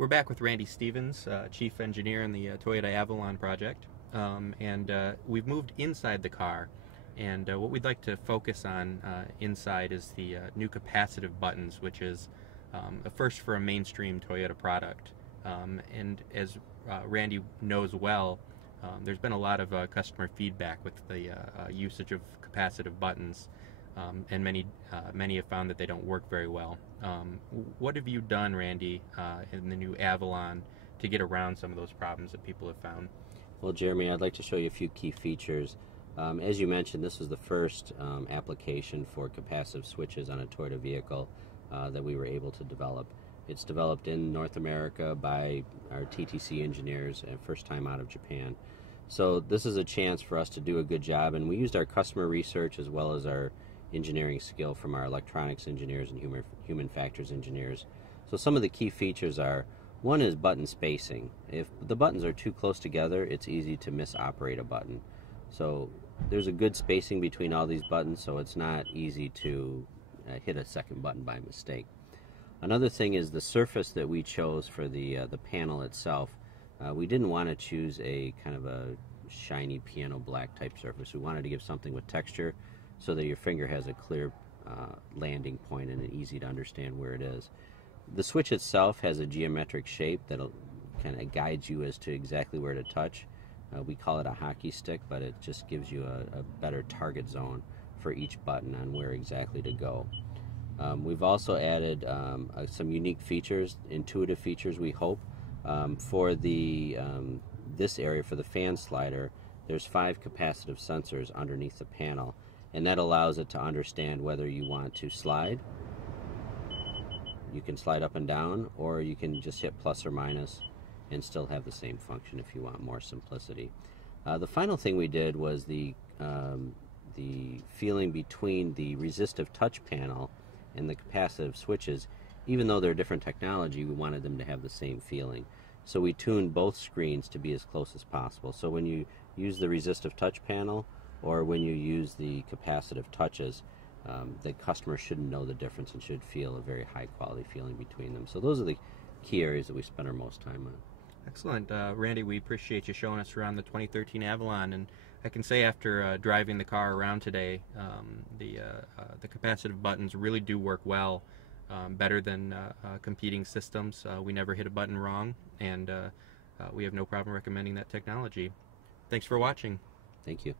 We're back with Randy Stevens, Chief Engineer in the Toyota Avalon project, and we've moved inside the car. And what we'd like to focus on inside is the new capacitive buttons, which is a first for a mainstream Toyota product. And as Randy knows well, there's been a lot of customer feedback with the usage of capacitive buttons, and many have found that they don't work very well. What have you done, Randy, in the new Avalon to get around some of those problems that people have found? Well, Jeremy, I'd like to show you a few key features. As you mentioned, this is the first application for capacitive switches on a Toyota vehicle that we were able to develop. It's developed in North America by our TTC engineers, and first time out of Japan. So this is a chance for us to do a good job, and we used our customer research as well as our engineering skill from our electronics engineers and human factors engineers. So some of the key features are, one is button spacing. If the buttons are too close together, it's easy to misoperate a button. So there's a good spacing between all these buttons, so it's not easy to hit a second button by mistake. Another thing is the surface that we chose for the panel itself. We didn't want to choose a kind of a shiny piano black type surface. We wanted to give something with texture so that your finger has a clear landing point and easy to understand where it is. The switch itself has a geometric shape that kind of guides you as to exactly where to touch. We call it a hockey stick, but it just gives you a better target zone for each button on where exactly to go. We've also added some unique features, intuitive features, we hope. For this area, for the fan slider, there's 5 capacitive sensors underneath the panel, and that allows it to understand whether you want to slide. You can slide up and down, or you can just hit plus or minus and still have the same function if you want more simplicity. The final thing we did was the feeling between the resistive touch panel and the capacitive switches. Even though they're different technology, we wanted them to have the same feeling. So we tuned both screens to be as close as possible. So when you use the resistive touch panel or when you use the capacitive touches, the customer should know the difference and should feel a very high quality feeling between them. So those are the key areas that we spend our most time on. Excellent. Randy, we appreciate you showing us around the 2013 Avalon, and I can say after driving the car around today, the capacitive buttons really do work well, better than competing systems. We never hit a button wrong, and we have no problem recommending that technology. Thanks for watching. Thank you.